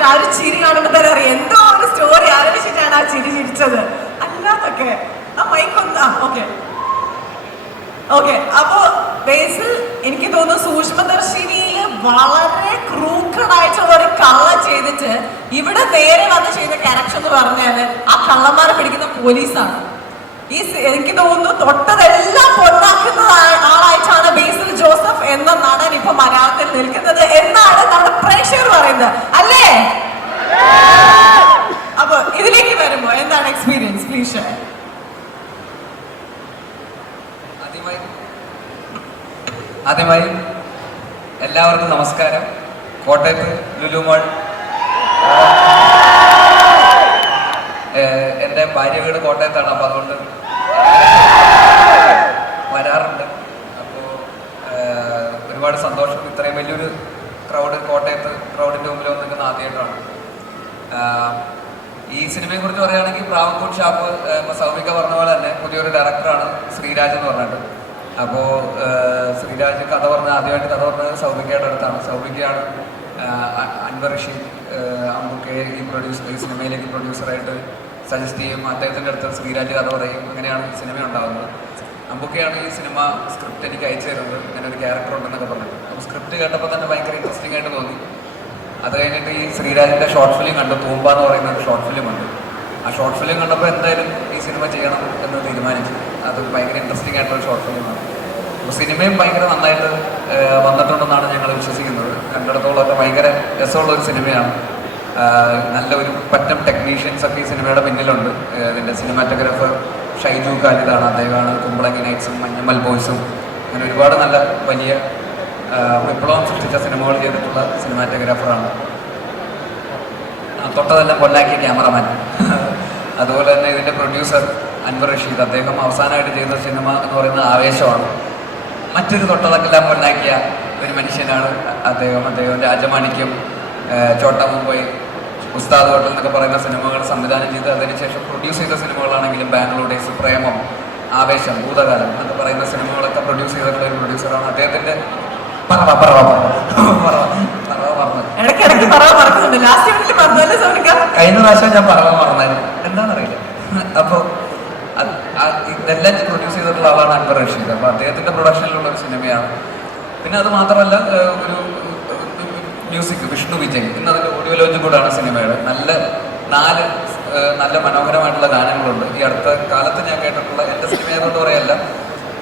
ഭയങ്കര ആ ഒരു ചിരി കാണുമ്പോൾ തന്നെ അറിയാം. എന്തോ ഒരു സ്റ്റോറി ആലോചിച്ചിട്ടാണ് ആ ചിരി ചിരിച്ചത്. അല്ലാതൊക്കെ ആ മൈക്കൊന്ന് ആ ഓക്കെ ഓക്കെ അപ്പോ ബേസിൽ എനിക്ക് തോന്നുന്നു സൂക്ഷ്മദർശിനിയിൽ വളരെ ക്രൂക്കഡ് ആയിട്ടുള്ള ഒരു കള്ള ചെയ്തിട്ട് ഇവിടെ നേരെ വന്ന് ചെയ്ത ക്യാരക്ടർ എന്ന് പറഞ്ഞാൽ ആ കള്ളന്മാരെ പിടിക്കുന്ന പോലീസാണ് ഈ എനിക്ക് തോന്നുന്നു തൊട്ടതെല്ലാം പൊന്നാക്കുന്ന പ്ലീസ് ആദ്യമായി ആദ്യമായി എല്ലാവർക്കും നമസ്കാരം. കോട്ടയത്ത് ലുലുമോൾ എന്റെ ഭാര്യ വീട് കോട്ടയത്താണ് അപ്പം അതുകൊണ്ട് വരാറുണ്ട്. അപ്പോൾ ഒരുപാട് സന്തോഷം. ഇത്രയും വലിയൊരു ക്രൗഡ് കോട്ടയത്ത് ക്രൗഡിന്റെ മുമ്പിൽ വന്നിരിക്കുന്ന ആദ്യമായിട്ടാണ്. ഈ സിനിമയെ കുറിച്ച് പറയുകയാണെങ്കിൽ പ്രാവക്കൂട്ട് ഷാപ്പ് ഇപ്പോൾ സൗമിക പറഞ്ഞ പോലെ തന്നെ പുതിയൊരു ഡയറക്ടറാണ് ശ്രീരാജ് എന്ന് പറഞ്ഞിട്ട്. അപ്പോൾ ശ്രീരാജ് കഥ പറഞ്ഞ ആദ്യമായിട്ട് കഥ പറഞ്ഞത് സൗമികയുടെ അടുത്താണ്. സൗമികയാണ് അൻവർ റഷീദ് അമ്പുക്കെ ഈ പ്രൊഡ്യൂസർ ഈ സിനിമയിലേക്ക് പ്രൊഡ്യൂസറായിട്ട് സജസ്റ്റ് ചെയ്യും. അദ്ദേഹത്തിന്റെ അടുത്ത് ശ്രീരാജ് കഥ പറയും. അങ്ങനെയാണ് ഈ സിനിമ ഉണ്ടാകുന്നത് അമ്പുക്കെയാണ് ഈ സിനിമ സ്ക്രിപ്റ്റ് എനിക്ക് അയച്ചു തരുന്നത്. ഇങ്ങനെ ഒരു ക്യാരക്ടർ ഉണ്ടെന്നൊക്കെ പറഞ്ഞിട്ട്. അപ്പോൾ സ്ക്രിപ്റ്റ് കേട്ടപ്പോൾ തന്നെ ഭയങ്കര ഇൻട്രസ്റ്റിംഗ് ആയിട്ട് തോന്നി. അത് കഴിഞ്ഞിട്ട് ഈ ശ്രീരാജിന്റെ ഷോർട്ട് ഫിലിം കണ്ടു. തൂമ്പ എന്ന് പറയുന്ന ഒരു ഷോർട്ട് ഫിലിം ഉണ്ട്. ആ ഷോർട്ട് ഫിലിം കണ്ടപ്പോൾ എന്തായാലും ഈ സിനിമ ചെയ്യണം എന്ന് തീരുമാനിച്ചു. അത് ഭയങ്കര ഇൻട്രസ്റ്റിംഗ് ആയിട്ടുള്ള ഷോർട്ട് ഫിലിമാണ് അപ്പോൾ സിനിമയും ഭയങ്കര നന്നായിട്ട് വന്നിട്ടുണ്ടെന്നാണ് ഞങ്ങൾ വിശ്വസിക്കുന്നത്. കണ്ടിടത്തോളം ഭയങ്കര രസമുള്ള ഒരു സിനിമയാണ് നല്ല ഒരു പറ്റം ടെക്നീഷ്യൻസ് ഒക്കെ ഈ സിനിമയുടെ പിന്നിലുണ്ട്. ഇതിന്റെ സിനിമാറ്റോഗ്രാഫർ ഷൈജു ഖാലിദാണ്. അദ്ദേഹമാണ് കുമ്പളങ്ങി നൈറ്റ്സും മഞ്ഞമ്മൽ ബോയ്സും അങ്ങനെ ഒരുപാട് നല്ല വലിയ വിപ്ലവം സൃഷ്ടിച്ച സിനിമകൾ ചെയ്തിട്ടുള്ള സിനിമാറ്റോഗ്രാഫറാണ്. തൊട്ടതെല്ലാം കൊല്ലാക്കിയ ക്യാമറമാൻ. അതുപോലെ തന്നെ ഇതിന്റെ പ്രൊഡ്യൂസർ അൻവർ റഷീദ്. അദ്ദേഹം അവസാനമായിട്ട് ചെയ്ത സിനിമ എന്ന് പറയുന്നത് ആവേശമാണ്. മറ്റൊരു തൊട്ടതൊക്കെല്ലാം കൊല്ലാക്കിയ ഒരു മനുഷ്യനാണ് അദ്ദേഹം. അദ്ദേഹം രാജമാണിക്യം ചോട്ട മുംബൈ ഉസ്താദ് ഹോട്ടൽ എന്നൊക്കെ പറയുന്ന സിനിമകൾ സംവിധാനം ചെയ്ത് അതിനുശേഷം പ്രൊഡ്യൂസ് ചെയ്ത സിനിമകളാണെങ്കിലും ബാംഗ്ലൂർ ഡേയ്സ് പ്രേമം ആവേശം ഭൂതകാലം എന്നൊക്കെ പറയുന്ന സിനിമകളൊക്കെ പ്രൊഡ്യൂസ് ചെയ്തിട്ടുള്ള ഒരു പ്രൊഡ്യൂസറാണ്. അദ്ദേഹത്തിന്റെ പറവ പറവ പറവ പറവ പറവ ഇടയ്ക്കിടയ്ക്ക് പറയാൻ മറക്കുന്നുണ്ട്. ലാസ്റ്റ് മിനിറ്റ് മറന്നല്ലേ സോണിക്ക കഴിഞ്ഞ പ്രാവശ്യം ഞാൻ പറയാൻ മറന്നായിരുന്നു എന്താണെന്നറിയില്ല അപ്പോൾ ഇതെല്ലാം പ്രൊഡ്യൂസ് ചെയ്തിട്ടുള്ള ആളാണ് അക്ബർ റഷീദ്. അപ്പോൾ അദ്ദേഹത്തിന്റെ പ്രൊഡക്ഷനിലുള്ള ഒരു സിനിമയാണ്. പിന്നെ അത് മാത്രമല്ല ഒരു മ്യൂസിക് വിഷ്ണു വിജയ്. ഇന്ന് അതിന്റെ ഓഡിയോ ലോഞ്ചും കൂടാണ് സിനിമയുടെ. നല്ല നാല് നല്ല മനോഹരമായിട്ടുള്ള ഗാനങ്ങളുണ്ട്. ഈ അടുത്ത കാലത്ത് ഞാൻ കേട്ടിട്ടുള്ള എന്റെ സിനിമയെന്നോട് പറയല്ല.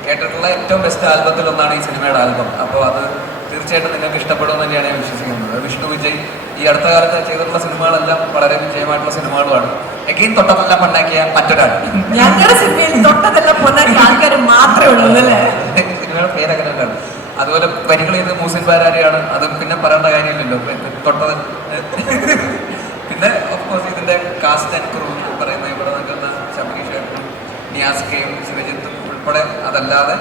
കേട്ടിട്ടുള്ള ഏറ്റവും ബെസ്റ്റ് ആൽബത്തിൽ ഒന്നാണ് ഈ സിനിമയുടെ ആൽബം. അപ്പോൾ അത് തീർച്ചയായിട്ടും നിങ്ങൾക്ക് ഇഷ്ടപ്പെടുമെന്ന് തന്നെയാണ് ഞാൻ വിശ്വസിക്കുന്നത്. വിഷ്ണു വിജയ് ഈ അടുത്ത കാലത്ത് ചെയ്തിട്ടുള്ള സിനിമകളെല്ലാം വളരെ വിജയമായിട്ടുള്ള സിനിമകളുമാണ്. എഗെയിൻ തൊട്ടതെല്ലാം പണ്ടാക്കിയ മറ്റൊരാൾ ഞങ്ങളുടെ സിനിമയിൽ തൊട്ടതെല്ലാം പൊന്നാക്കി ആൾക്കാർ മാത്രമേ ഉള്ളൂ അല്ലേ? സിനിമയുടെ അതുപോലെ വരികൾ ചെയ്ത് മൂസിൻ പാരാരിയാണ് അത് പിന്നെ പറയേണ്ട കാര്യമില്ലല്ലോ. തൊട്ടത് പിന്നെ ഓഫ്കോഴ്സ് ഇതിന്റെ കാസ്റ്റ് ആൻഡ് ക്രൂ പറയുന്ന ഇവിടെ നിൽക്കുന്ന ശബരീഷ് നിയാസ് കെയും ശിവജിത്തും ഉൾപ്പെടെ അതല്ലാതെ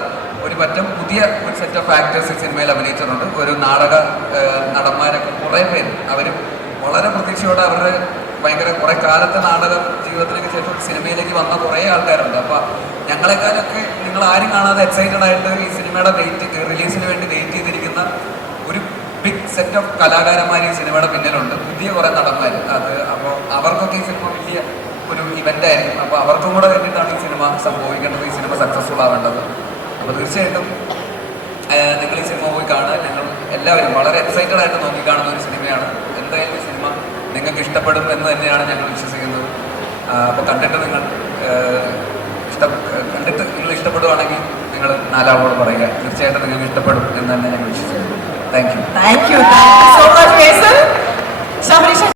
ഒരു പറ്റം പുതിയ ഒരു സെറ്റ് ഓഫ് ആക്ടേഴ്സ് ഈ സിനിമയിൽ അഭിനയിച്ചിട്ടുണ്ട്. ഒരു നാടക നടന്മാരൊക്കെ കുറേ പേര് അവർ വളരെ പ്രതീക്ഷയോടെ അവരുടെ ഭയങ്കര കുറേ കാലത്തെ നാടക ജീവിതത്തിലേക്ക് ശേഷം സിനിമയിലേക്ക് വന്ന കുറേ ആൾക്കാരുണ്ട്. അപ്പോൾ ഞങ്ങളെക്കാളൊക്കെ നിങ്ങൾ ആരും കാണാതെ എക്സൈറ്റഡ് ആയിട്ട് ഈ സിനിമയുടെ വെയിറ്റ് റിലീസിന് വേണ്ടി വെയിറ്റ് ചെയ്തിരിക്കുന്ന ഒരു ബിഗ് സെറ്റ് ഓഫ് കലാകാരന്മാർ ഈ സിനിമയുടെ പിന്നിലുണ്ട്. പുതിയ കുറേ നടന്മാർ അത് അപ്പോൾ അവർക്കൊക്കെ ഈ സിനിമ വലിയ ഒരു ഇവന്റ് ആയിരുന്നു അപ്പോൾ അവർക്കും കൂടെ വേണ്ടിയിട്ടാണ് ഈ സിനിമ സംഭവിക്കേണ്ടത് ഈ സിനിമ സക്സസ്ഫുൾ ആവേണ്ടത്. അപ്പോൾ തീർച്ചയായിട്ടും നിങ്ങൾ ഈ സിനിമ പോയി കാണുക. ഞങ്ങൾ എല്ലാവരും വളരെ എക്സൈറ്റഡ് ആയിട്ട് നോക്കി കാണുന്ന ഒരു സിനിമയാണ് എന്തായാലും ഈ സിനിമ നിങ്ങൾക്ക് ഇഷ്ടപ്പെടും എന്ന് തന്നെയാണ് ഞങ്ങൾ വിശ്വസിക്കുന്നത്. അപ്പോൾ കണ്ടിട്ട് നിങ്ങൾ ഇഷ്ടം കണ്ടിട്ട് നിങ്ങൾ ഇഷ്ടപ്പെടുവാണെങ്കിൽ നിങ്ങൾ നാലാളോട് പറയുക. തീർച്ചയായിട്ടും നിങ്ങൾക്ക് ഇഷ്ടപ്പെടും എന്ന് തന്നെ ഞങ്ങൾ വിശ്വസിക്കുന്നു. Thank you thank you so much